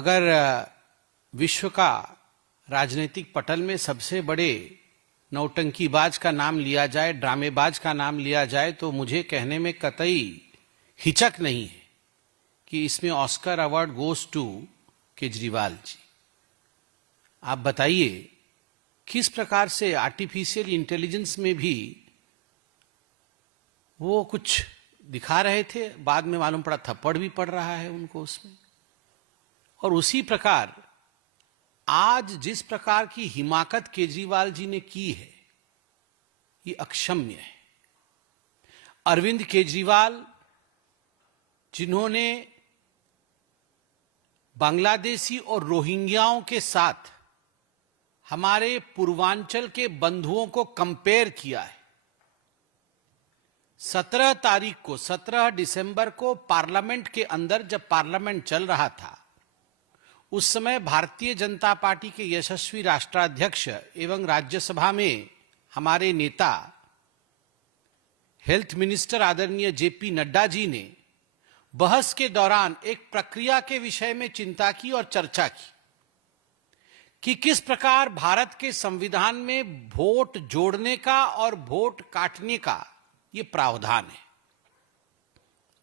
अगर विश्व का राजनीतिक पटल में सबसे बड़े नौटंकीबाज का नाम लिया जाए, ड्रामेबाज का नाम लिया जाए, तो मुझे कहने में कतई हिचक नहीं है कि इसमें Oscar award goes to Kejriwal ji. आप बताइए किस प्रकार से आर्टिफिशियल इंटेलिजेंस में भी वो कुछ दिखा रहे थे, बाद में मालूम पड़ा थप्पड़ भी पड़ रहा है उनको उसमें। और उसी प्रकार आज जिस प्रकार की हिमाकत केजरीवाल जी ने की है, ये अक्षम्य है। अरविंद केजरीवाल जिन्होंने बांग्लादेशी और रोहिंग्याओं के साथ हमारे पूर्वांचल के बंधुओं को कंपेयर किया है। 17 दिसंबर को पार्लियामेंट के अंदर, जब पार्लियामेंट चल रहा था, उस समय भारतीय जनता पार्टी के यशस्वी राष्ट्राध्यक्ष एवं राज्यसभा में हमारे नेता हेल्थ मिनिस्टर आदरणीय जेपी नड्डा जी ने बहस के दौरान एक प्रक्रिया के विषय में चिंता की और चर्चा की कि किस प्रकार भारत के संविधान में वोट जोड़ने का और वोट काटने का ये प्रावधान है।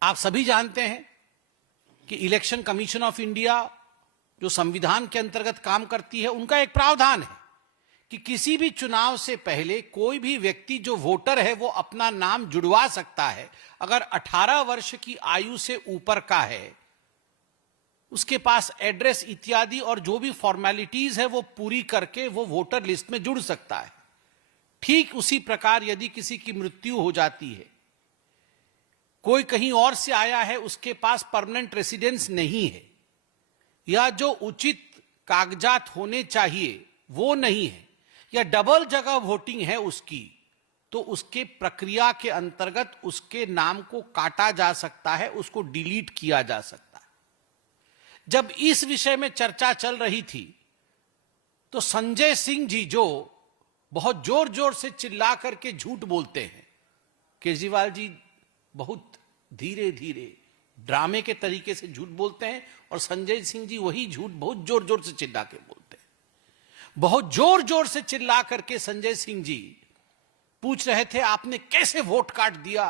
आप सभी जानते हैं कि इलेक्शन कमीशन ऑफ इंडिया जो संविधान के अंतर्गत काम करती है, उनका एक प्रावधान है कि किसी भी चुनाव से पहले कोई भी व्यक्ति जो वोटर है वो अपना नाम जुड़वा सकता है। अगर 18 वर्ष की आयु से ऊपर का है, उसके पास एड्रेस इत्यादि और जो भी फॉर्मेलिटीज है वो पूरी करके वो वोटर लिस्ट में जुड़ सकता है। ठीक उसी प्रकार यदि किसी की मृत्यु हो जाती है, कोई कहीं और से आया है, उसके पास परमानेंट रेसिडेंस नहीं है, या जो उचित कागजात होने चाहिए वो नहीं है, या डबल जगह वोटिंग है उसकी, तो उसके प्रक्रिया के अंतर्गत उसके नाम को काटा जा सकता है, उसको डिलीट किया जा सकता है। जब इस विषय में चर्चा चल रही थी तो संजय सिंह जी, जो बहुत जोर जोर से चिल्ला करके झूठ बोलते हैं, केजरीवाल जी बहुत धीरे धीरे ड्रामे के तरीके से झूठ बोलते हैं, और संजय सिंह जी वही झूठ बहुत जोर जोर से चिल्ला के बोलते हैं। बहुत जोर जोर से चिल्ला करके संजय सिंह जी पूछ रहे थे, आपने कैसे वोट काट दिया,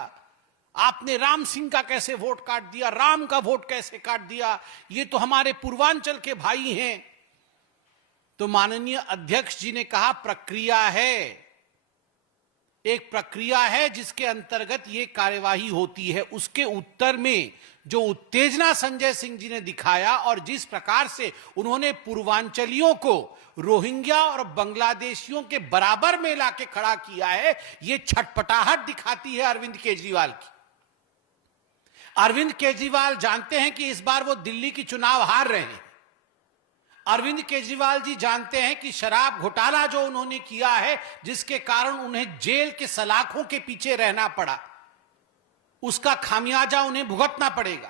आपने राम सिंह का कैसे वोट काट दिया, राम का वोट कैसे काट दिया, ये तो हमारे पूर्वांचल के भाई हैं। तो माननीय अध्यक्ष जी ने कहा, प्रक्रिया है, एक प्रक्रिया है जिसके अंतर्गत ये कार्यवाही होती है। उसके उत्तर में जो उत्तेजना संजय सिंह जी ने दिखाया और जिस प्रकार से उन्होंने पूर्वांचलियों को रोहिंग्या और बांग्लादेशियों के बराबर में लाके खड़ा किया है, ये छटपटाहट दिखाती है अरविंद केजरीवाल की। अरविंद केजरीवाल जानते हैं कि इस बार वो दिल्ली की चुनाव हार रहे हैं। अरविंद केजरीवाल जी जानते हैं कि शराब घोटाला जो उन्होंने किया है, जिसके कारण उन्हें जेल के सलाखों के पीछे रहना पड़ा, उसका खामियाजा उन्हें भुगतना पड़ेगा।